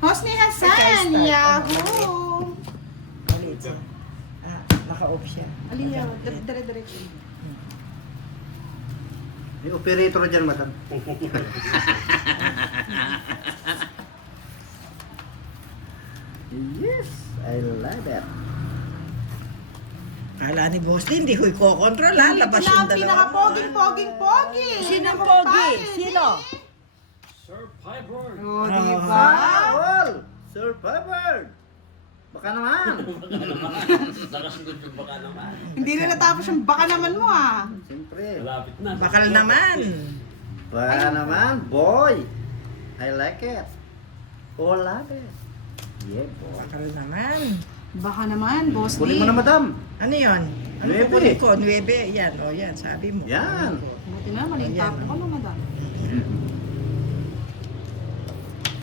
Hosni Hassan, Yahoo! Ulit siya. Naka-off siya. Aliya, dire-diretso. May operator dyan, madam. Yes, I love it. Kala ni Boss Lee, hindi ko i-control ha. Labas yung dalawa. Pinaka-poging-pogi. Sinong pogi? Sino? Sir Piper. Oh, diba? All! Sir Pepper! Baka naman. Nakasunod yung baka naman. Hindi na natapos yung baka naman mo ah. Siyempre. Malapit na. Bakal naman. Baka naman, boy. I like it. Oh, love it. Yeah, boy. Bakal naman. Baka naman, boss Kunin mo D. na, madam. Ano yun? Ano Nuebe. kukunin ko? 9. Yan. O yan, sabi mo. Yan. Buti na, maling Ayan. tapo ka mo, madam.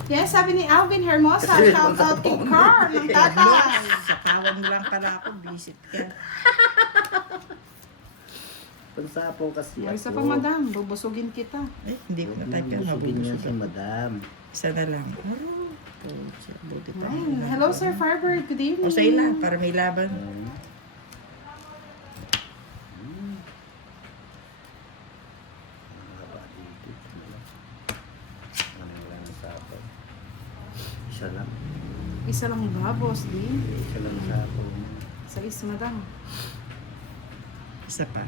Yes, sabi ni Alvin Hermosa, Kasi shout out kay pang- Carl ng tatay. Sa tawag mo lang pala ako, visit ka. Pansapaw kasi O, isa pa, madam. Bubusugin kita. Eh, hindi ko na-type yan. Busugin niya si Mabubusog. madam. Isa na lang. Buti tayo. Ayun. Hello, Sir Farber. Good evening. O sa'yo na, para may laban. Mahaba dito. Ano lang ang sapaw. Isa lang. Isa lang ba, boss D? Isa lang ang sapaw. Sa is, madam. Isa pa.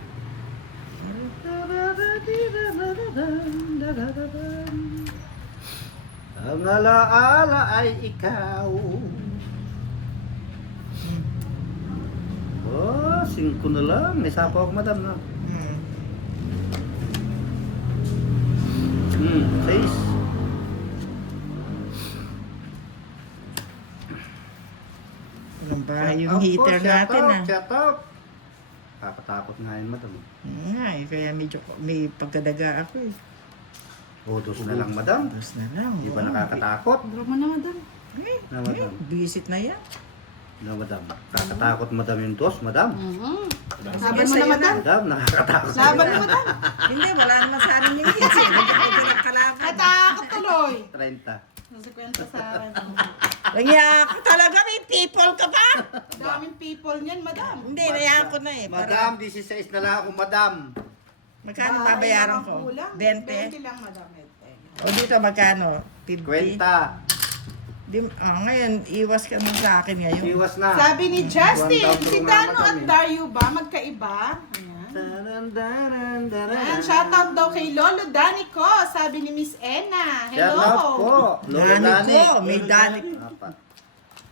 Ang alaala ay ikaw. Oh, 5 na lang. May sapaw ako, madam, no? Hmm. 6. Walang bahay yung heater natin ah. Shut up! Kakatakot nga yun, madam. Nga eh, kaya medyo may pagkadaga ako eh. Dos na lang, madam. Tapos na lang. Di ba oo. nakakatakot? Bro mo na, madam. Na, madam. Visit na yan. Na, madam. Kakatakot, madam, yung dos, madam. Laban mo na, madam. Madam, nakakatakot. Laban mo, madam. Hindi, wala naman sa amin yung hits eh. Hindi ko pinagkalaban. Natakot tuloy. 30. Nasa kwento sa akin. Kaya ka talaga, may people ka pa? Daming people niyan, madam. Hindi, nayaan ko na eh. Madam, 16 na lang ako, madam. Magkano babayaran ko? 20? 20 lang, madam. O dito magkano? 50? Kwenta. Ngayon, iwas ka nun sa akin ngayon. Iwas na. Sabi ni Justin, One down si to Dano madam, at eh. Dario ba? Magkaiba? Ayan. Ayan, shoutout daw kay Lolo Dani ko, sabi ni Miss Ena. Shout out po. Hello! Lolo Dani Dani. ko, may Dani. Apat.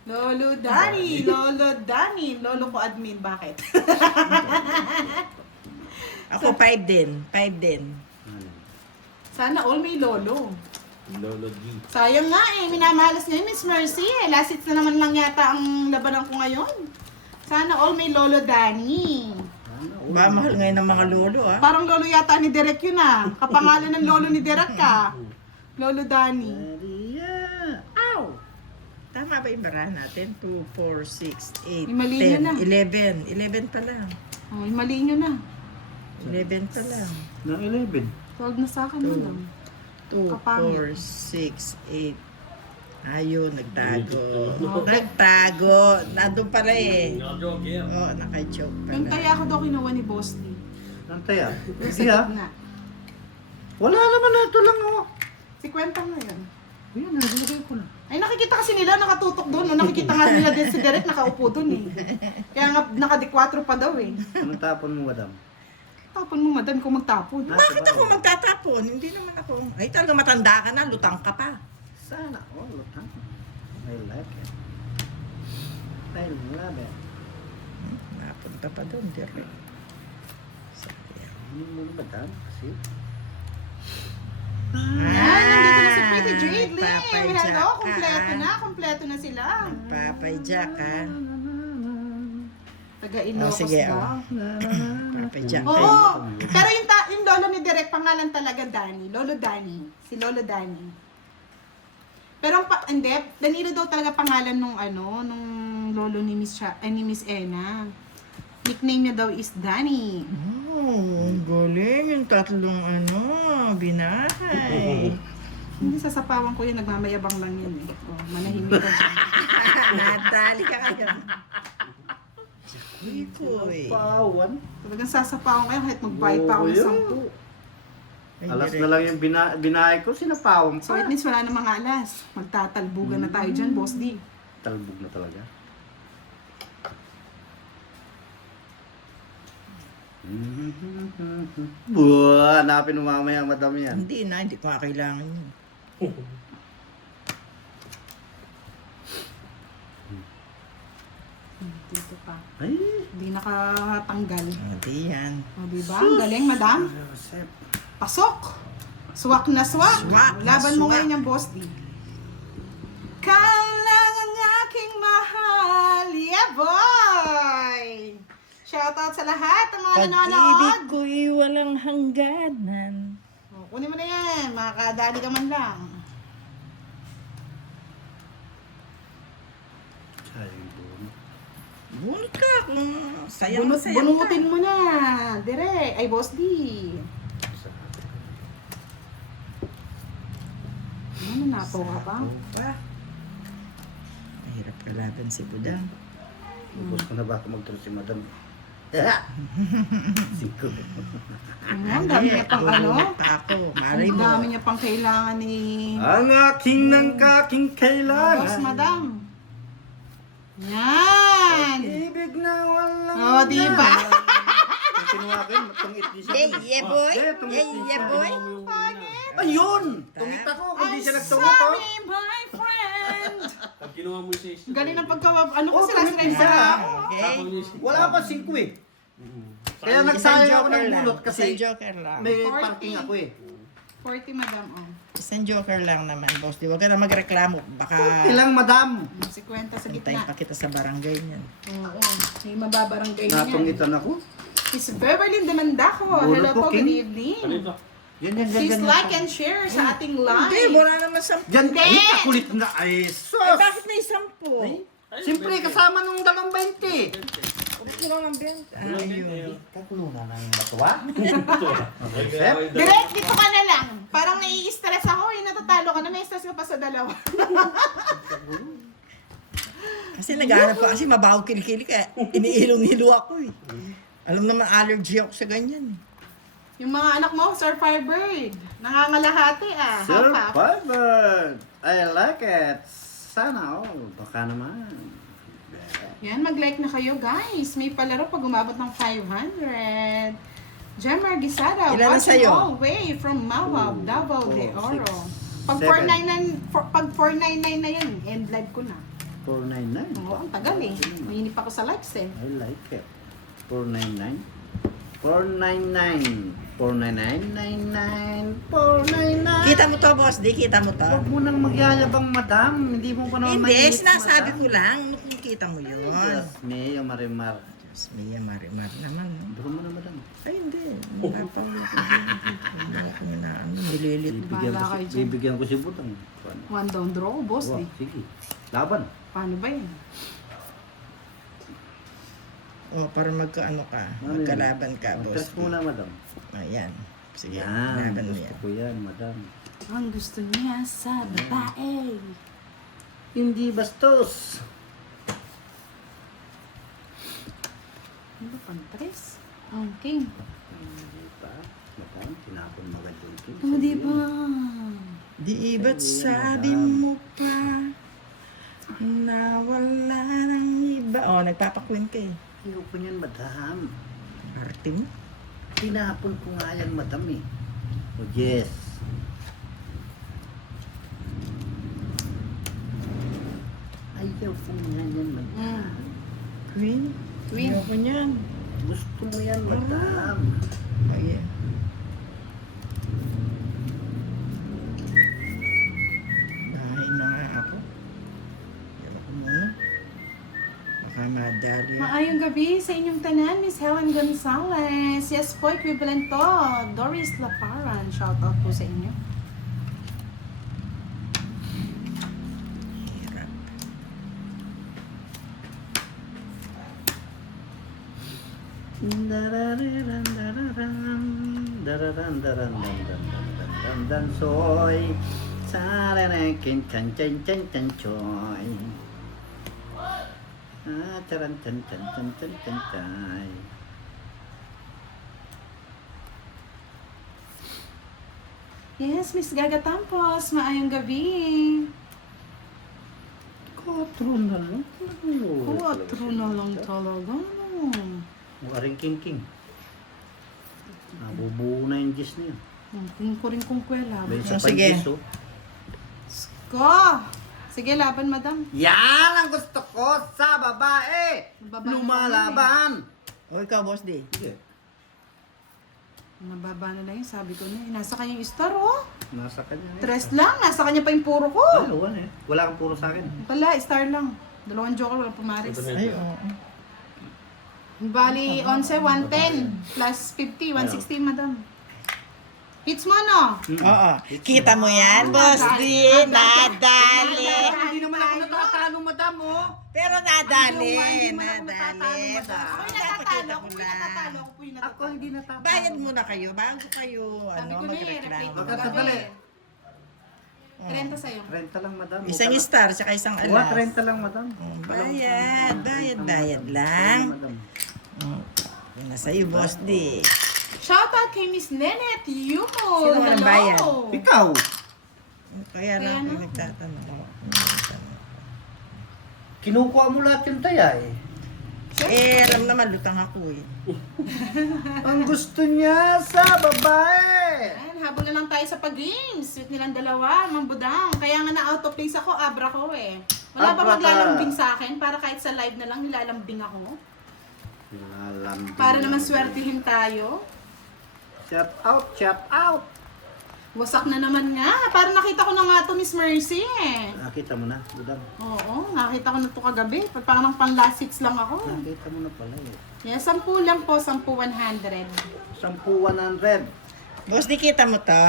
Lolo Dani, Lolo Dani. Lolo ko admin, bakit? Ako 5 din. 5 din. Sana all may lolo. Lolo D. Sayang nga eh, minamalas niya yung Miss Mercy eh. Last hits na naman lang yata ang labanan ko ngayon. Sana all may Lolo Dani. Ba, mahal ngayon ng mga lolo ah. Parang lolo yata ni Derek yun ah. Kapangalan ng lolo ni Derek ka. Lolo Dani. Maria. Ow! Tama ba yung barahan natin? 2, 4, 6, 8, May mali na 10, 11. 11 pa lang. Oh, mali nyo na. 11 pa lang. Ng 11. Tawag na sa akin, madam. 2, Kapangit. 4, 6, 8. Ayun, nagtago. Nagtago. Nandun pala eh. Joke yan. Oo, naka-joke Yung pala. taya ko daw kinuha ni Boss Lee. Ang taya. Sa Iya. gitna. Wala naman na ito lang oh. Si Kwenta nga yan. Yan, nilagay ko na. Ay, nakikita kasi nila, nakatutok doon. No? Nakikita nga nila din si Derek, nakaupo doon eh. Kaya nga, naka-4 pa daw eh. Anong tapon mo, madam? Tapon mo, madam, kung magtapon. Bakit ako magtatapon? Hindi naman ako. Ay, talaga matanda ka na. Lutang ka pa. Sana all the time. I like it. I love it. Napunta pa doon, direct. Sayang. Hindi mo na madam kasi. Yan, nandito na si Pretty Jade Lee. Papadyak Hello, ka, kompleto na sila. Papay-jack ha. Taga Ilocos sige, daw. Papay-jack ka. Oo, pero yung lolo ni Derek, pangalan talaga Dani. Lolo Dani. Si Lolo Dani. Pero hindi, Danilo daw talaga pangalan nung lolo ni Miss Ena. Nickname niya daw is Danny. Oh, galing yung tatlong binahay. Hindi sasapawan ko yan, nagmamayabang lang yan eh. Oh, manahimik ka dyan. Nadali ka kayo. Uy. Pawan. Talagang sasapawan kayo kahit magbayad pa ako ng Oo, 10. Alas na lang yung binayad ko, sinapawang So pa. it means wala na mga alas. Magtatalbugan na tayo dyan, Boss D. Talbog na talaga. Buwa, hanapin mo mamaya ang madam yan. Hindi ko nga kailangan yun. Dito pa. Ay, Hindi nakatanggal. Hindi yan. O, diba? Ang galing, madam. Joseph. Pasok! Swak na swak! Swak na Laban mo swak. ngayon yung Boss D. Kalang ang aking mahal, yeah boy! Shoutout sa lahat ng mga nanonood. ko'y walang hangganan. O, kunin mo na yan, makakadali ka man lang. Sayang po. Bunot ka kung sayang Bunot, sayang bunutin mo na. Dire, ay Boss D. Ano, nato ka pa? Pa. Mahirap kalaban si Budang. Ubus ko na ba ako magturo si madam? Singko. Ang dami niya pang ano? Ako, malay Ang mo. dami niya pang kailangan ni Ang aking ng kaking kailangan. Boss Madam. Yan! Ibig na walang O, diba? Kung kinuha ko yun, tungit din siya. Yeah, boy. tungit din siya. boy. Ayun! Tungit ako, kung di I'm siya nagtungit oh. sorry, my friend! Pag kinuha mo yung sa isip. Galing ng pagkawab. Ano Oh, kasi last tumit time siya. sa Okay. Tapos yung isip. Wala pa 5 eh. Kaya Isang nagsayang ako joker ng lang. bulot kasi Isang joker lang. may 40. parking ako eh. 40, Madam. Oh. Isang joker lang naman, boss. Di wag ka na magreklamo. Baka Ilang madam? Si Kwenta sa antayin gitna. pa kita sa barangay niyan. Oo. May mababarangay niya. Natungitan ako. Miss Beverly Demandaco. Bulot Hello ko, po, good King. evening. Ano ito? Yan. Please like and share sa ating live. Hindi, wala naman 10. Yan, Hindi. ay, kakulit na. Ay, Ay, sus! bakit may 10? Ay, siyempre, kasama nung 20. Wala lang benta. Ayun. Kakulunan na yung batuwa. Direct, dito ka na lang. Parang nai-stress ako. Natatalo ka na. May stress ka pa sa dalawa. Kasi naghahanap ko kasi mabaho kilikili kaya iniilong-hilo ako eh. Alam naman allergy ako sa ganyan eh. Yung mga anak mo, Sir Firebird. Nangangalahati ah. Sir Hapa. Firebird, I like it. Sana all. Baka naman. Yan, mag-like na kayo guys. May palaro pag umabot ng 500. Gemma Gisada, Ilan na watching sa'yo? all way from Mawab, Davao de Oro. Pag 499 na yan, end live ko na. 499. Oo, ang tagal eh. Mainip ako sa likes eh. I like it. 499. 499. 499. 499. Kita mo to, boss. Di kita mo to. Huwag mo nang magyayabang, madam. Hindi mo pa naman Hindi, mainit, sinasabi madam. ko lang. Nakikita mo yun. Diyos mio, Marimar. Diyos mia, marimar naman. No? Baka mo na, madam. Ay, hindi. Napaulit ko din. Hindi ako na ano, nililit. Bibigyan Bahala ko, kayo si, dyan. bibigyan ko si Butang. One down draw, boss Wow, eh. sige. Laban. Paano ba yan? O, para magkaano ka. Ano yun? Magkalaban ka, boss. Test muna, madam. Ayan. Sige, Yan. laban mo Gusto yan. ko yan, madam. Ang gusto niya sa babae. Hindi bastos. Ano ba, pantres? Ang king. Hindi pa. Madam, tinapon magad yung king. Oh, di ba? Di ba't Ay, sabi madam. mo pa na wala ng iba? O, nagpapakwin ka eh. Ayoko niyan, madam. Arte mo? Tinapon ko nga yan, madam eh. Oh, yes. Ayaw ko nga yan, madam. Queen? Queen. Ayoko niyan. Gusto mo yan, madam. Ayan. Bahay na nga ako. Ayaw ko muna. Baka madali ako. Maayong gabi sa inyong tanan, Miss Helen Gonzalez. Yes po, equivalent to. Doris Laparan, shout out po sa inyo. Hirap. Soy Tararekin chan chan chan chan choy. Charan chan chan chan chan chan chay. Yes, Miss Gaga Tampos. Maayong gabi. Kotro na lang. True na lang talaga. Muaring king king. Nabubuo na yung gis niya. Tingin ko rin kung kwela. May isa Oh, pa sige. yung gis, oh. Ko! Sige, laban, madam. Yan ang gusto ko sa babae! Babae Lumalaban! O ikaw, Boss D. Sige. Nababa na lang yun, sabi ko na. Nasa kanya yung star, oh. Nasa kanya. eh. Tres lang, nasa kanya pa yung puro ko. Ay, wala eh. Wala kang puro sa akin. Wala, star lang. Dalawang joker, walang pumaris. Ay, oo. Bali, 11, 110 plus 50, 160, madam. Hits mo, no? Oo. Kita mo yan, Boss D. Nadali. Hindi naman ako natatalo, madam, oh. Pero nadali. Hindi mo ako Nadali. natatalo, madam. Ako yung natatalo, ako yung natatalo, ako yung Ako natatalo. hindi natatalo. Bayad muna kayo bago kayo Sabi ko na eh, replay magreklamo. ko Magkano kagabi. dali? 30 sa'yo. Renta lang, madam. Isang star, saka isang What? alas. Renta lang, madam. Bayad lang. Madam. Yun na sa'yo, Boss D. Shoutout kay Miss Nenet Yuko. Sino walang bayad? Ikaw! Kaya Kaya lang na. nagtatanong ako. Kinukuha mo lahat yung taya eh. Alam naman, lutang ako eh. Ang gusto niya sa babae! Ayan, habol na lang tayo sa pag-games. Sweet nilang dalawa, mambudang. Kaya nga na-out of place ako, abra ko eh. Wala ba Abra ka. maglalambing sa akin? Para kahit sa live na lang, nilalambing ako. Lalambing. Para naman swertihin tayo. Shout out, shout out! Wasak na naman nga. Parang nakita ko na nga to Miss Mercy eh. Nakita mo na, budang. Oo, nakita ko na to kagabi. Parang pang last 6 lang ako. Nakita mo na pala eh. Yeah, 10 lang po, 10 100. 10-100. Boss D, kita mo to?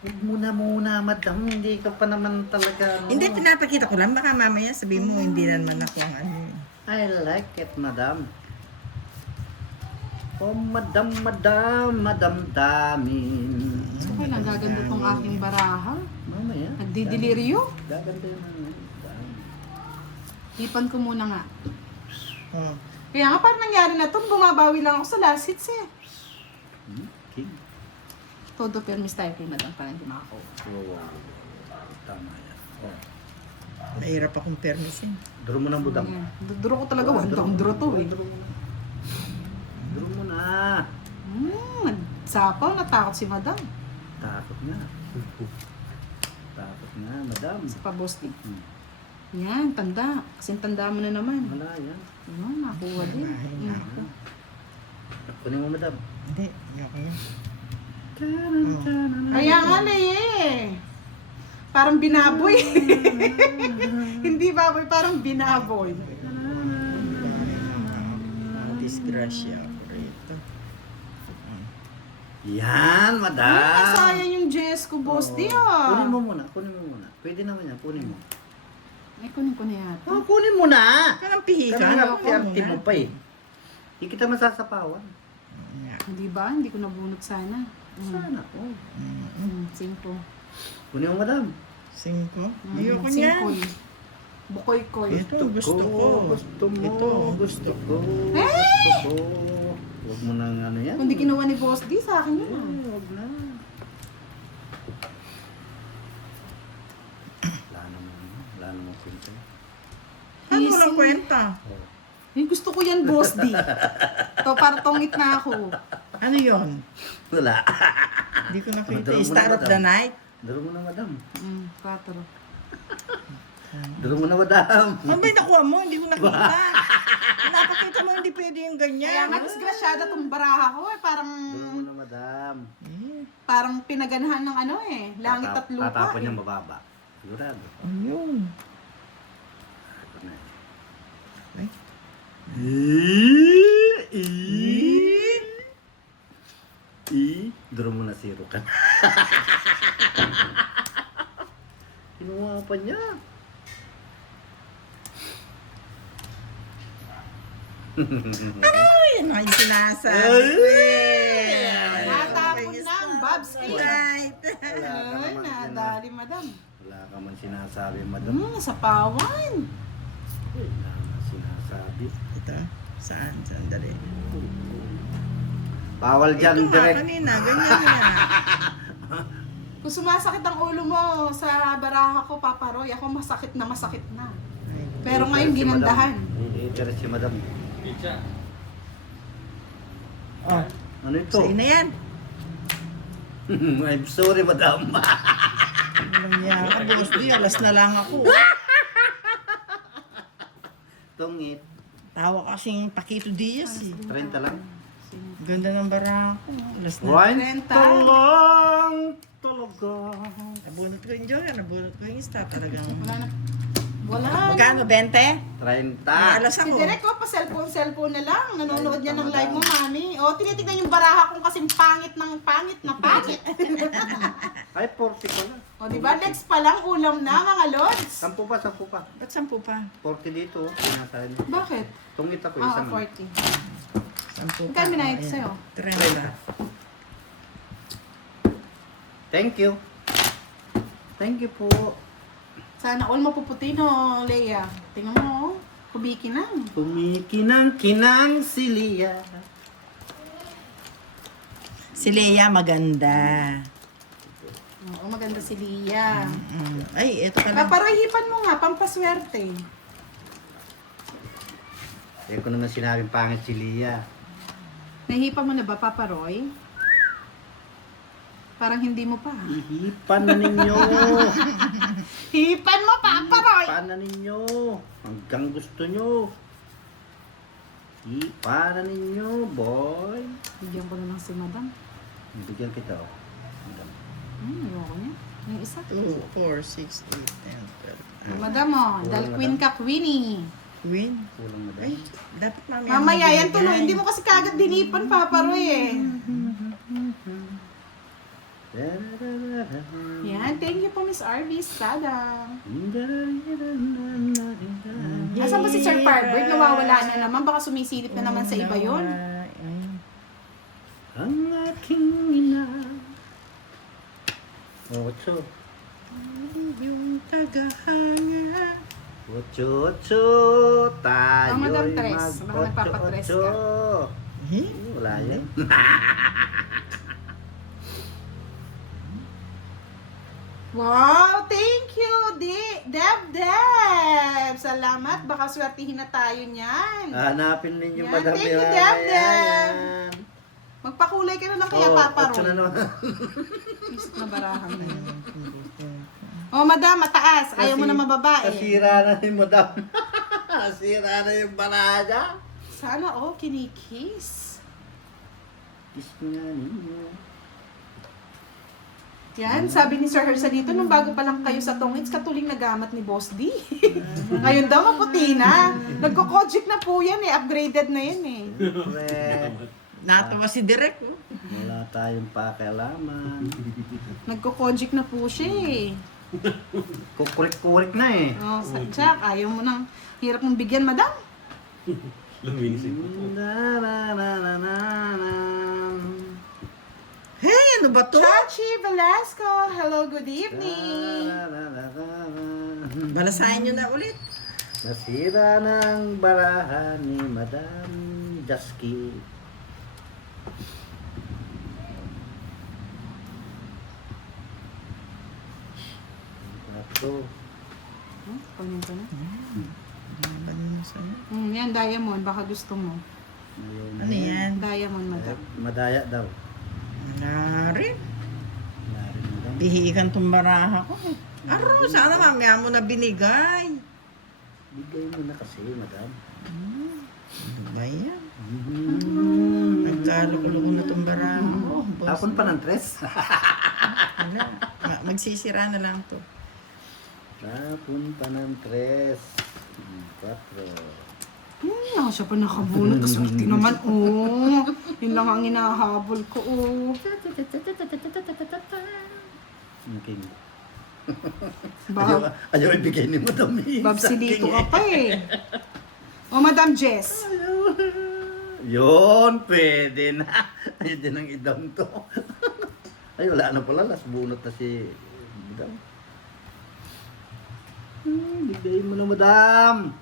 Huwag muna, madam. Hindi ka pa naman talaga. Hindi, pinapakita ko lang. Baka mamaya sabihin mo, hindi naman ako ang ano. I like it, madam. Oh, madam damin. Okay, nagaganda tong aking baraha. Mamaya. Nagdideliryo. Gaganda yun ang madam. Ipan ko muna nga. Oh. Kaya nga parang nangyari na to, bumabawi lang ako sa last hits eh. King. Todo permis tayo kay madam para hindi makakaw. Wow. Tama yan. Oh. Mahirap akong permisin. Duro mo ng budang. Duro ko talaga, wandang duro to eh. Duro mo na. Nagsapaw, natakot si madam. Takot na. Takot na, madam. Sa pabostig. Hmm. Yan, tanda. Kasing tanda mo na naman. Wala yan. Ano, nakuha din. Kunin mo, madam. Hindi, ayoko yun. Kaya nga eh. Parang binaboy. Hindi baboy, parang binaboy. Disgrasya ako rito. Yan, madam. Ay, nasayang yung Jess ko, boss. Di ah. Kunin mo muna, kunin mo muna. Pwede naman yan, kunin mo. Ay, kunin ko na yata. Oh, kunin mo na. Parang pihikan. Kanina, Ako piarte muna. mo pa eh. Hindi kita masasapawan. Hindi ba? Hindi ko nabunot sana. Sana, oh. 5. Kunin mo, madam. 5? Ayoko niyan. Bukoy-koy. Ito, gusto ko. Gusto mo. Ito, Gusto ko. Gusto ko. Huwag mo nang ano yan. Kung di kinuha ni Boss D, sa akin yun ah. Huwag na. Wala namang kwenta. Ano walang kwenta? Ay, gusto ko yan, Boss D. To, para tongit na ako. Ano yon? Wala. Hindi ko nakita. Maduro mo Star na, of madam. the night? Dalo mo na, madam. 4. Dalo mo na, madam. Ano ba yung nakuha mo? Hindi ko nakita. Napakita mo, hindi pwede yung ganyan. Kaya nga, disgrasyada tong baraha ko eh. Parang, Dalo mo na, madam. parang pinaganahan ng ano eh. Langit at lupa Tatapon eh. niya mababa. Sigurado. Ayun. Ito na eh. Ay. Duro mo na zero ka. Kinuha pa niya. Ay, ano yung sinasabi? Natapon lang. Bobski. Right. Wala ka Ay, naman nadali, madam. Wala ka man sinasabi, madam. Sa pawan. Wala ka sinasabi. Ito. Saan? Sandali. Bawal Ito dyan, nga direct. kanina. Ganyan nga. Kung sumasakit ang ulo mo sa baraha ko, Papa Roy, ako masakit na. Ay, Pero ngayon, ginandahan. Interest si madam. Pizza. Oh, Ano ito? sa'yo na yan. I'm sorry, madam. Walang niya ka, boss di. Alas na lang ako. Tungit. Tawa kasing Paquito Diaz eh. 30 lang. Ganda ng bara ko. Alas na. Kwento lang talaga. Nabunot ko yung joker. Nabunot ko yung star. Talagang. Wala. Magkano? 20? 30. Alas Si ako. Direk, pa cellphone na lang. Nanonood niya ng live mo, mami. Tinitignan yung baraha kong kasing pangit na pangit. Ay, 40 pala. Diba? Legs pa lang, ulam na, mga lods. 10 pa, 10 pa. Ba't 10 pa? 40 dito. Sinasabi niya. Bakit? Tungit ako isang. 40. 10 pa. Magkano binayad Ayan. sa'yo? 30. Thank you. Thank you po. Sana all mapuputi, no, Leia. Tingnan mo, kubikinang. Kumikinang-kinang si Lia. Si Lea maganda. Oo, maganda si Lia. Ay, eto ka lang. Paparoy-hipan mo nga, pampaswerte. Eh, ko naman sinabing pangit si Lia. Nahipan mo na ba, Papa Roy? Parang hindi mo pa. Ihipan na ninyo. Hipan mo, Papa Roy! Ihipan na ninyo. Hanggang gusto nyo. Ihipan na ninyo, boy. Bigyan ko na lang si Madam. Bigyan kita, oh. Ayoko niya. Yung isa. 2, 4, 6, 8, 10, 12. Madam, dahil queen ka, Queenie. Queen? Kulang na Ay, dahil. dapat mamaya. Mamaya yan magbigay. tuloy. Hindi mo kasi kagad dinipan, Papa Roy eh. Yan, thank you po, Miss RB Sada. Asan ba si Sir Firebird? Nawawala na naman. Baka sumisilip na naman sa iba yon. Ang aking ina. Ocho. Yung tagahanga. Ocho, ocho. Tayo'y Madam Tres. Baka nagpapatres ka. ocho. Eh? Wala yan. Wow, thank you, Deb. Salamat. Baka swertihin na tayo niyan. Hanapin ninyo, Yan, Madam thank you, Mirana, Deb. yan. Magpakulay ka na lang kaya, Oh, Papa ocho Roy. na naman. Isip na barahan na yun. Oh, madam, mataas. Ayaw mo na mababa eh. Nasira na yung Madam. Nasira na yung balada. Sana, kinikiss. Kiss nga ninyo. Yan, sabi ni Sir Hersa dito, nung bago pa lang kayo sa tongits, katuling nagamat ni Boss D. Ngayon daw, maputi na. Nagko-kojic na po yan eh. Upgraded na yan eh. Pre, Natawa si Direk. Oh. wala tayong pakialaman. Nagko-kojic na po siya eh. Kukurik-kurik na eh. Oh, Jack, ayaw mo nang hirap mong bigyan, madam. Luminisip ko po. Hey, ano ba to? Chachi Velasco, hello, good evening. Balasahin nyo na ulit. Nasira ng barahan ni Madam Jasky. Ito. Kunin ko na. Ano Yan, diamond, baka gusto mo. yan? Diamond, madam. Madaya daw. Wala rin. Wala rin, Madam. Pihikan tong baraha ko. Aro, sana mamaya mo na binigay. Bigay mo na kasi, Madam. Ano ba yan? Nagkalukulo na tong baraha ko. Boss. Tapon pa ng tres. Wala. Magsisira na lang to. Tapon pa ng tres. 4. Siya pa nakabunot. Kaswerte naman, oh. Yun lang ang inahabol ko, oh. King. Bab, Ayaw ibigay ni Madam Isa. babsilito ka pa eh. Oh, Madam Jess. Yun, pwede na. Pwede nang idam to. Ay, wala na pala. Las bunot na si madam. Bigay mo na, madam.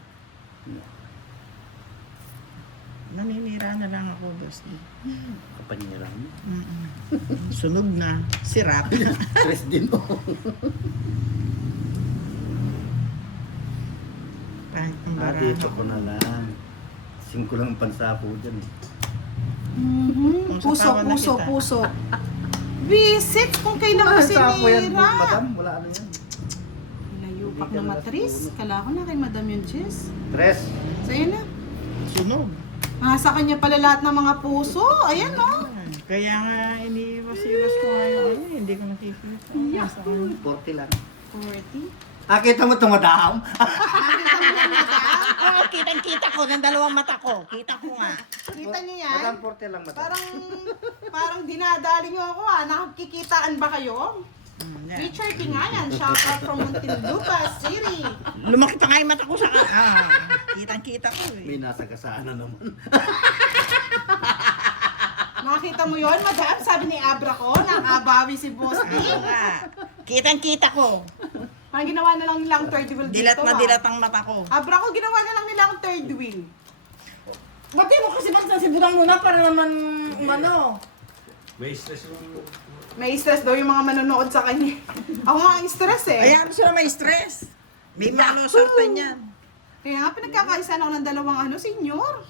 Naninira na lang ako, boss. Kapanya lang. Sunog na. Sirap. Stress din oh. Kahit ang baraha. Dito ko na lang. 5 lang ang pansapo dyan. Kung Puso, sapawan na puso, kita. puso. Visit kung kailan mo Pansapo yan, sinira. madam. Wala ano yan. Layupak na matris. Kala ko na kay Madam yung Jess. Stress. So, yun na. Sunog. Nasa kanya pala lahat ng mga puso. Ayan, no? Kaya nga, iniiwas-iwas ko ngayon. Ay, hindi ko nakikita. Nasa kanya. 40 lang. 40. Ah, kita mo ito, madam? Nakita mo yan, Madam? Oo, kitang-kita ko ng dalawang mata ko. Kita ko nga. Kita niyo yan? Madam, 40 lang, madam. Parang dinadali niyo ako, ha? Nakikitaan ba kayo? Yan. Richard nga yan. Shout out from Muntinlupa City. Lumaki pa nga yung mata ko sa kitang-kita ko eh. May nasagasaan na naman. Nakita mo yon, Madam? Sabi ni Abra ko, nakabawi si Boss D. Oo nga. Kitang-kita ko. Parang ginawa na lang nilang third wheel dito, Dilat na ah. dilat ang mata ko. Abra ko, ginawa na lang nilang third wheel. Ba't mo kasi magsasibudang muna para naman umano? May stress yung... May stress daw yung mga manonood sa kanya. Ako nga ang stress eh. Ayan sila may stress. May malusortan yan. Kaya nga pinagkakaisa na ako ng dalawang senior.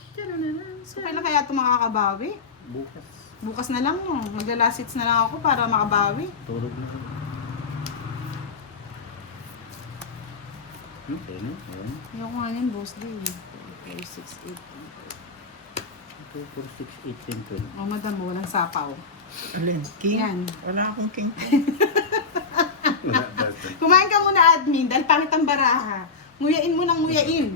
So kailan kaya ito makakabawi? Bukas. Bukas na lang, no? Maglalasits na lang ako para makabawi. Tulog na kami. Okay, no? Ayan. Ayoko nga yun, Boss D. 4, 6, 8. 2, 4, 6, 8, 10, 12. Oh, Madam, walang sapaw. Alin? King? Yan. Wala akong king. Kumain ka muna, admin, dahil pangit ang baraha. Nguyain mo ng nguyain.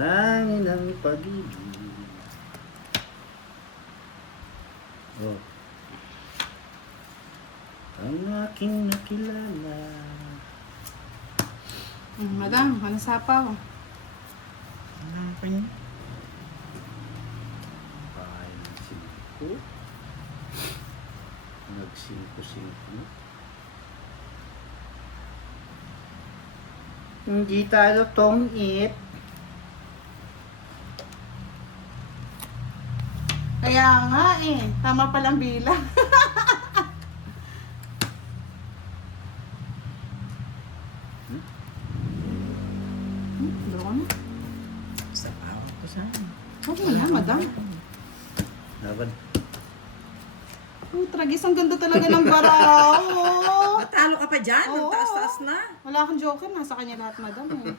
Tangin ang pag-ibig. Oh. Ang aking nakilala. Madam, walang sapaw. Wala akong yun. Bahay ng 5. Nag-5-5. Hindi tayo tong-it. Kaya nga eh, tama palang bilang. Doon. Sa pawa ko saan? Okay na, Madam. Laban. Oh, tragis, ang ganda talaga ng baraha. Matalo ka pa dyan? Ang Oo. taas-taas na. Wala akong joker, nasa kanya lahat, Madam. Eh.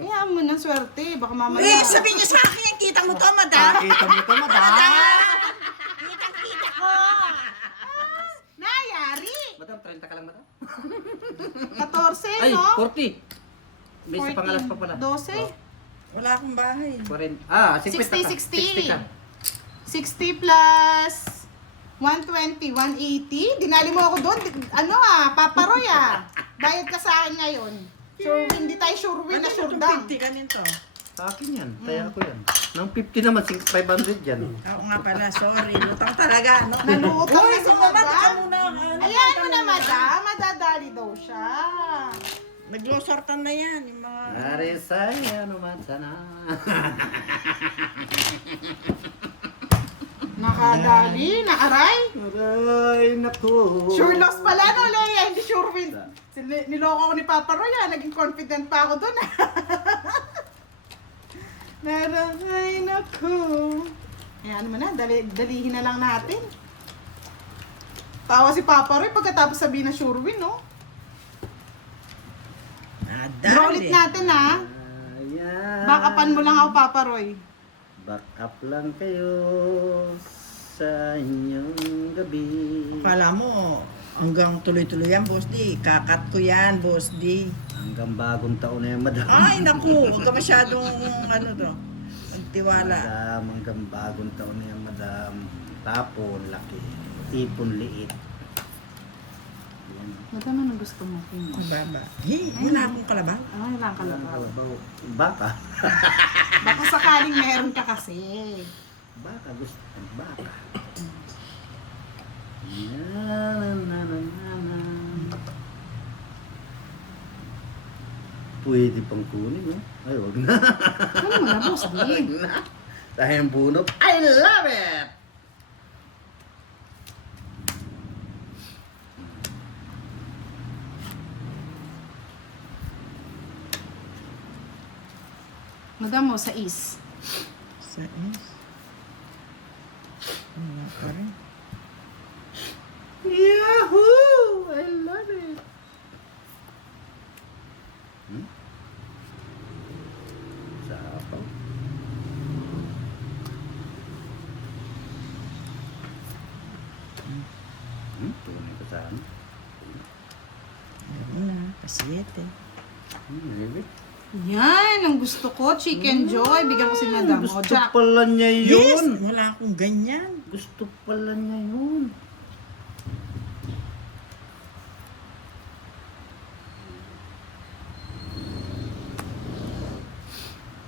Kaya mo ng swerte, baka mamaya. Eh, sabihin niyo sa akin, kita mo to, madam. Kita mo ito, madam. Kitang-kita ko. Nayari! Madam, 30 ka lang, madam. 14, Ay, no? 40. May isa pangalas pa pala. 12. Wala akong bahay. 60 60, 60. ka. 60 plus 120, 180. Dinali mo ako doon. Papa Roy Bayad ka sa akin ngayon. Sure win, hindi tayo sure win na sure down. 50 ka nito. Sa akin yan. Kaya ako yan. Nang 50 naman, 500 yan. Oo nga pala, sorry. Lutang talaga, no? Nalutang Uy, na si sumama ka Madam. muna. Ayan mo na, Madam. Madadali daw siya. Naglosortan na yan, yung mga... Narisay, ano man sana. Nakadali, naaray. Aray, naku. Sure loss pala, no, Leia? Hindi sure win. Niloko ko ni Papa Roy, naging confident pa ako doon. Naray, naku. Ayan mo na, dalihin na lang natin. Tawa si Papa Roy pagkatapos sabihin na sure win, no? Draw ulit natin, ha? Ayan. Backupan mo lang ako, Papa Roy. Back up lang kayo sa inyong gabi. Akala mo, hanggang tuloy-tuloy yan, Boss D. Kakat ko yan, Boss D. Hanggang bagong taon na yan, madam. Ay, naku, huwag ka masyadong, nagtiwala. Madam, hanggang bagong taon na yan, madam. Tapon, laki. Ipon, liit. Yan Madam, anong gusto mo? Ang baba. Hey, wala akong kalabaw. Ano lang kalabaw? Baka. Baka sakaling meron ka kasi. Baka gusto ko. Baka. Na. Pwede pang kunin, no? Ay, wag na. Ano mo na, boss, Wag di? na. Dahil ang bunot. I love it! Madam mo, sa is. Sa is. Wala pa rin. Yahoo! I love it! Sapaw. Tunay ko saan. Ayun na, pasiyete. Maybe. Yan, ang gusto ko. Chicken Joy. Bigyan ko si Madam. O, Gusto Jack. pala niya Yes! yun. Wala akong ganyan. Gusto pala niya yun.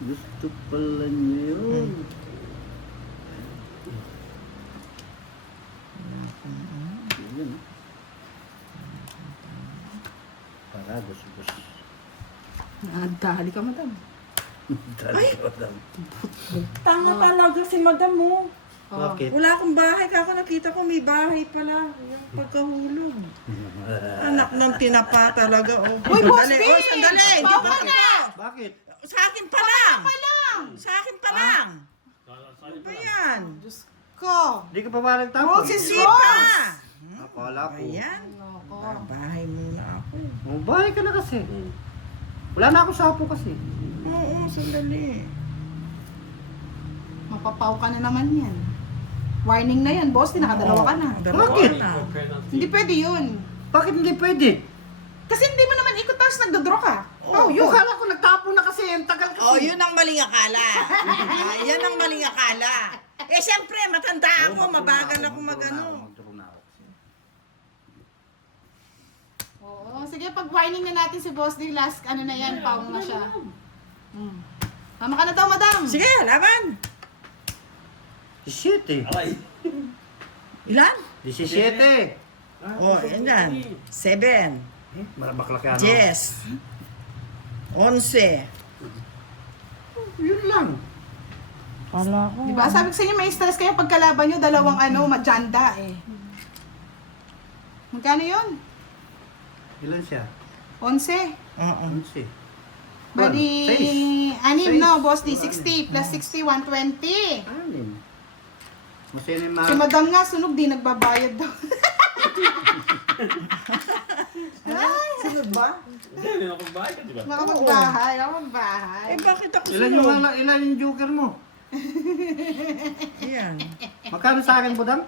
Gusto pala niya yun. Yun. Para gusto. Nadali ka, Madam. Dali ko lang. Tanga talaga si madam mo. Bakit? Wala akong bahay. Kako nakita ko may bahay pala. Yung pagkahulog. Anak ng tinapa talaga. Oh. Uy, Boss Sandali. B! Oh, sandali. Di Bawa ba na! Bakit? Sa akin pa lang. Palang! Sa akin pa lang. Ano ba yan? Diyos ko. Di ka pa ba nagtapon? Roses Hindi pa. Akala ko. Ayan. Loko. Bahay muna ako. Oh, bahay ka na kasi. Wala na ako sapo kasi. Oo, sandali. Mapapaw ka na naman yan. Warning na yan, boss. Nakadalawa ka na. Dalawa Bakit? na. Hindi pwede yun. Bakit hindi pwede? Kasi hindi mo naman ikot tapos nagdodraw ka. Oh, yun. Akala ko nagtapon na kasi. Ang tagal kasi. Oh, yun ang maling akala. Yan ang maling akala. Eh, siyempre, matanda ako, mabagal ako magano. Magduro na ako. Oo, sige, pag warning na natin si boss, di last, ano na yan, paong na siya. Tama ka na daw, madam. Sige, laban. 17. Aray! Ilan? 17. Oh, yan. 7. Marabakla ka. 10. 11. Yun lang. Kala ko. Diba? Sabi ko sa inyo, may stress kayo pagkalaban nyo, dalawang majanda eh. Magkano yun? Ilan siya? 11. Oo. 11. Bali, Seis. 6 no, boss di 60 plus 60, 120. Anim. Masinin ma... Si madam nga, sunog di nagbabayad daw. Sunod ba? Hindi, hindi na akong bahay ka, di ba? Makapagbahay, makapagbahay. Eh, bakit ako Ilan yung, sunod? ilan yung joker mo? Ayan. Magkano sa akin, Budang?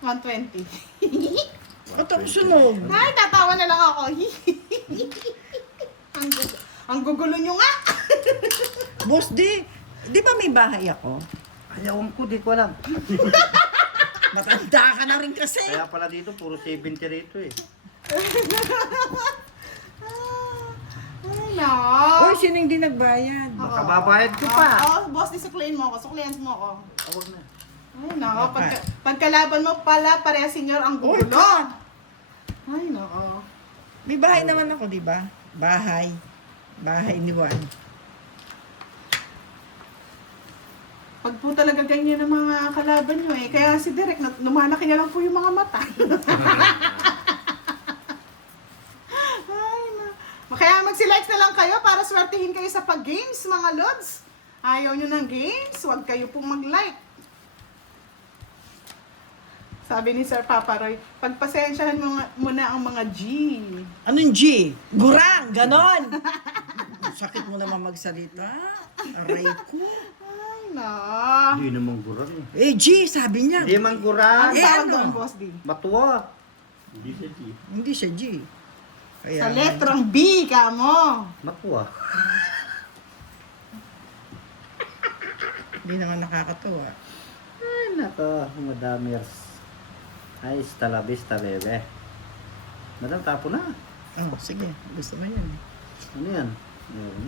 120. Ba't ako sunod? Ay, tatawa na lang ako. ang gugulo nyo nga. Boss, di ba may bahay ako? Ayaw ko, di ko alam. Matanda ka na rin kasi. Kaya pala dito, puro 70 rito eh. Ay, no. Uy, sino hindi nagbayad? Baka babayad ko pa. Oo, boss, disuklayin mo ako. Suklihan mo ako. Awag na. Ay, no. Pagkalaban mo pala, pareha senyor ang Uy, gugulo. God! Ay, no. May bahay naman ako, di ba? Bahay. Bahay ni Juan. Pag po talaga ganyan ang mga kalaban nyo eh. Kaya si Derek, lumalaki na lang po yung mga mata. Ay, na. Kaya magsilikes na lang kayo para swertihin kayo sa pag-games, mga lods. Ayaw nyo ng games, huwag kayo pong mag-like. Sabi ni Sir Papa Roy, pagpasensyahan mo muna ang mga G. Anong G? Gurang! Ganon! Sakit mo naman magsalita. Aray ko. Ay, na. Hindi naman gurang eh. Eh, G, sabi niya. Hindi naman Ano gurang. Eh, tawag ano? doon, Boss D? Matuwa. Hindi siya, G. Hindi siya G. Kaya, Sa letrang B ka mo. Matuwa. Hindi naman nakakatuwa. Ay, nako, madamers. Ay, hasta la vista, bebe. Madam, tapo na. Oh, sige. Gusto mo yun. Ano yan? Ayun.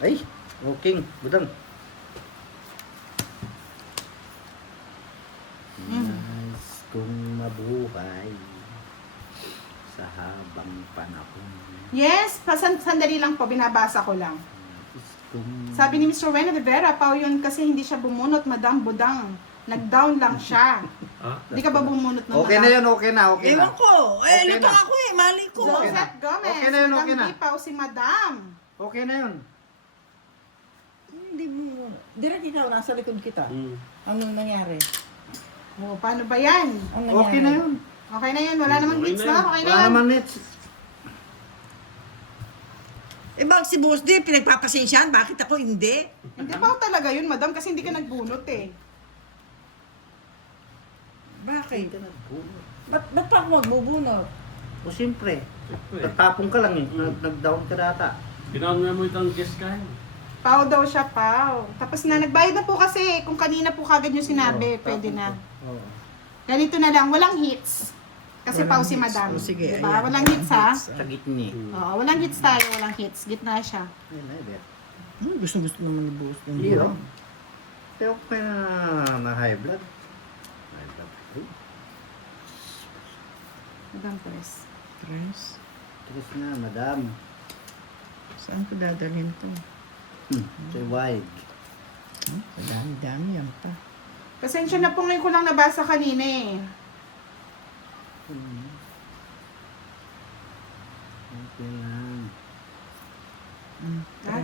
Ay, okay. Budang. Nice kung mabuhay sa habang panahon. Yes, sandali lang po, binabasa ko lang. Nice kung... Sabi ni Mr. Rena de Vera, Pao yun kasi hindi siya bumunot, Madam Budang. Nag-down lang siya. Ha? Hindi ka ba bumunot ng Okay na yun, okay na, okay na. Ewan ko. Okay Luto na. ako eh. Mali ko. Okay na. Joseph Gomez, Okay na yun, Madam okay na. Di Pao si Madam. Okay na yun. Hindi mo. Direct ikaw, nasa likod kita. Anong nangyari? Oh, paano ba yan? Anong nangyari? Okay na yun. Okay na yun, wala namang Okay hits na na, yun. okay na Wala yan. naman nits. Eh bakit si Boss D, pinagpapasensyahan? Bakit ako hindi? Hindi pa talaga yun, Madam, kasi hindi ka nagbunot eh. Bakit? Hindi ka nagbunot. Ba't pa ako magbubunot? O siyempre, Siyempre. nagtapong ka lang eh. Nag-down ka data. Ginawa mo itong guest ka. Pao daw siya, Pao. Tapos na, nagbayad na po kasi, kung kanina po kagad yung sinabi, Oo, pwede tapong na. ka. Oo. Ganito na lang, walang hits. Kasi Walang Pao si hits. Madam. O, sige, Diba? ayan. Walang hits ha. Sa gitni. Oo, walang hits tayo, walang hits. Gitna siya. Ayun na, bet. Gusto naman ni Boss D. Zero. Pero okay na high blood. High blood. Uy, Madam Press. Tres. Tres na, madam. Saan ko dadalhin to? Say wide. Ang dami-dami yan pa. Pasensya na po ngayon ko lang nabasa kanina eh. Okay lang.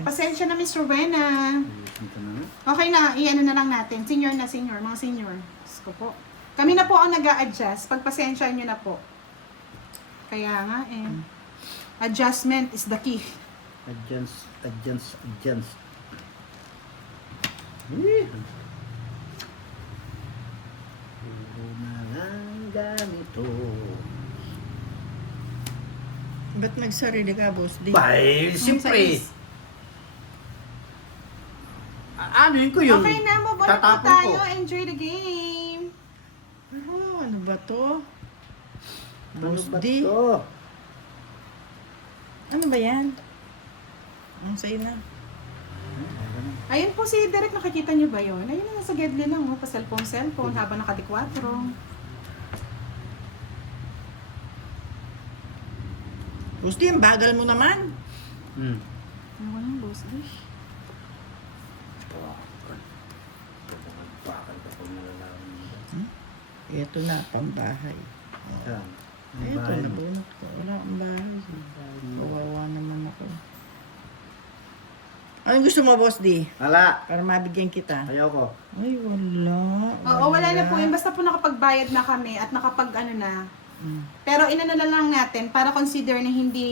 Pasensya na, Miss Rowena. Ayusin ka na. Okay na, i-ano na lang natin. Senior na senior, mga senior. Diyos ko po. Kami na po ang nag-a-adjust. Pagpasensya nyo na po. Kaya nga eh. Adjustment is the key. Adjust. Puro na lang ganito. Ba't nagsarili ka, Boss D? Bay, siyempre. Ano yun ko yun? Okay na, move on na po Tatapon tayo. ko. Enjoy the game. Oh, ano ba to? Ano Boss ba D? to? Ano ba yan? Ang sa'yo na. Ayun po si Derek, nakikita niyo ba yun? Ayun na, nasa gedli lang, oh, pa cellphone habang nakadikwatro. Boss D, ang bagal mo naman. Ano ko lang, boss? Ay. Bakal ka pag nalalaman mo. Ito na, pambahay. Yan. Ang Ito, bahay mo. nabunot ko. Wala akong bahay. Kawawa naman ako. Anong gusto mo, Boss D? Wala. Para mabigyan kita. Ayaw ko. Ay, wala. Oo, wala na po yun. Basta po nakapagbayad na kami at nakapag ano na. Pero inano na lang natin para consider na hindi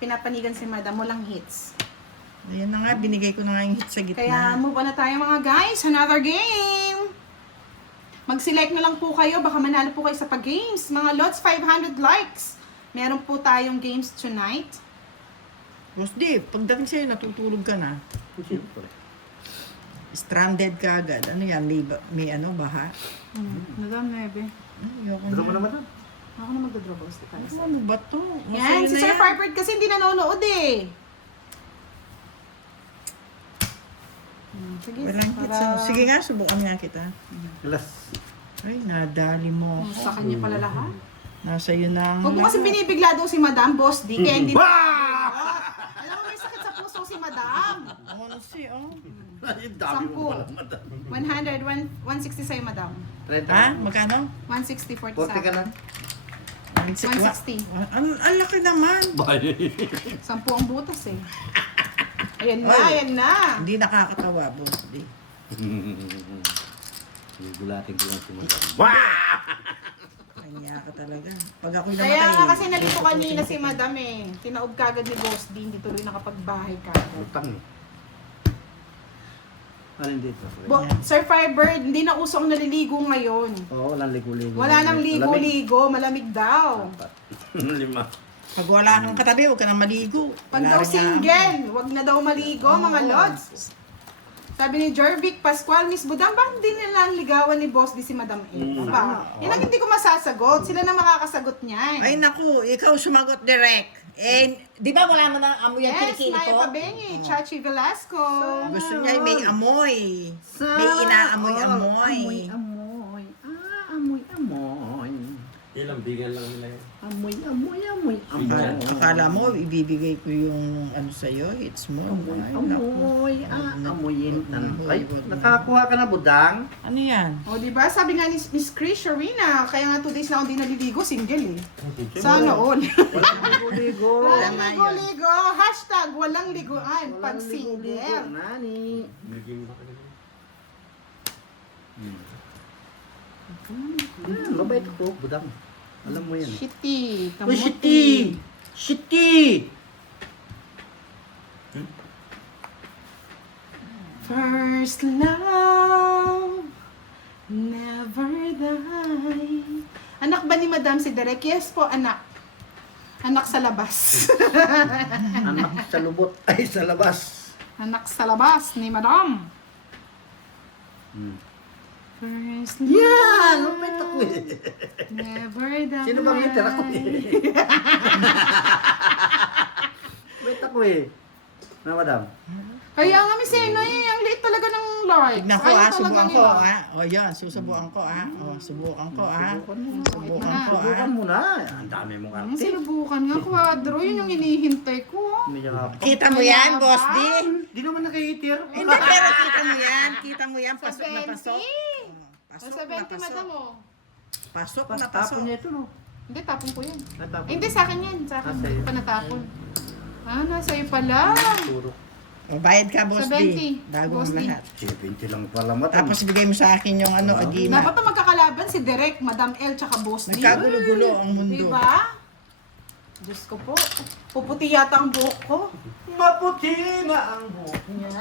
pinapanigan si Madam, walang hits. Ayan na nga, binigay ko na nga yung hit sa gitna. Kaya move on na tayo mga guys. Another game! Mag-select na lang po kayo. Baka manalo po kayo sa pag-games. Mga lots, 500 likes. Meron po tayong games tonight. Boss D, pagdating sa'yo, natutulog ka na. Siyempre. Stranded ka agad. Ano yan? May ano, baha? Madam Nebe. Ayoko Gusto mo na. naman? Ako na magdodraw boss. Ano ba to? Yan, Masaya si na Sir yan. Farford kasi hindi nanonood eh. Sige, Walang hits. Ano? Sige nga, subukan nga kita. Alas. Ay, nadali mo ako. Sa kanya pala lahat. Nasa iyo na ang Huwag mo kasi lahat. binibigla daw si Madam, boss. Di kaya hindi. Wah! Alam mo, may sakit sa puso si Madam. Ano si, oh? Ay, dami mo 10. pala, madam. 160 sa'yo, Madam. 30. Ha? Magkano? 160 for 40 ka na? 160. Ang laki naman. Bay. 10 ang butas eh. Ayan na, ayan na. Hindi nakakatawa, Boss D. Gulatin ko lang si madam. Wah! Kanya ka talaga. Pag ako'y Kaya namatay. nga kasi nalito kanina si Madam eh. Tinaob kagad ni Boss D, hindi tuloy nakapagbahay kagad. Utang eh. Alin dito? Sir Firebird, hindi na usong naliligo ngayon. Oo, walang ligo-ligo. Wala nang ligo-ligo, malamig daw. Apat. 5. Pag wala kang katabi, huwag ka nang maligo. Pag Wala daw rin nga- single, wag na daw maligo mga lods. Sabi ni Jervic Pascual, Miss Budang, bakit hindi nila ligawan ni Boss di si Madam A? Ba? Yan ang hindi ko masasagot. Sila na makakasagot niyan. Ay naku, ikaw sumagot direct. Eh, di ba wala mo na amoy ang Yes, kilikili Maya ko? Pabengi, Chachi Velasco. Gusto niya may amoy. May inaamoy-amoy. Amoy. Ah, amoy. Ilang bigan lang nila yun. Amoy. Akala mo, ibibigay ko yung ano sa'yo, it's more. Ay, naku. Amoyin. Ay, nakakuha ka na, Budang? Ano yan? O, di ba? Sabi nga ni Miss Chris Sharina, kaya nga 2 days na ako di naliligo, single eh. Sana all. Ligo-ligo. Walang ligo-ligo. Hashtag walang liguan pag single. Nani? Bigyan mo ka Mabait ako, Budang. Alam mo yan. Shitty. Uy, Kamuti. Shitty! First love, never die. Anak ba ni Madam si Derek? Yes po, anak. Anak sa labas. Anak sa lubot. Ay, sa labas. Anak sa labas ni Madam. First love, Yan! Mabait ako eh. never die. Sino bang hater ako eh? Mabait ako eh. Na, Madam? Kaya nga, Miss Eno eh, ang liit talaga ng likes. Tignan ko Ayaw ah, talaga subukan ko nila. ah. O yan, susubukan ko ah. O, subukan ko ah. Subukan na. ko ah. Subukan mo na. Ang dami mong Ang arte. sinubukan nga, Quadro, yun yung hinihintay ko. Medyo hapon. Kita mo yan, Kaya Boss ba? D? Di naman nakahitir. Hindi, pero kita mo yan. Kita mo yan, pasok na 70. pasok. Pasok Sa na 20, Madam, pasok. oh. Pasok na Tapon pasok. niya ito, no? Hindi, tapon ko yun. Natapon. Eh, hindi, sa akin yan. Sa akin. Ah, sa'yo. Hindi pa natapon. Ah, nasa iyo pala. Puro. O, bayad ka, Boss Sa D. 20, Bago Boss ang D. lahat. 70 lang pala mata. Tapos bigay mo sa akin yung ano, agima. Dapat na magkakalaban si Derek, Madam L, tsaka Boss D. Nagkagulo-gulo ang mundo. Diba? Diyos ko po. Puputi yata ang buhok ko. Maputi na ang buhok niya.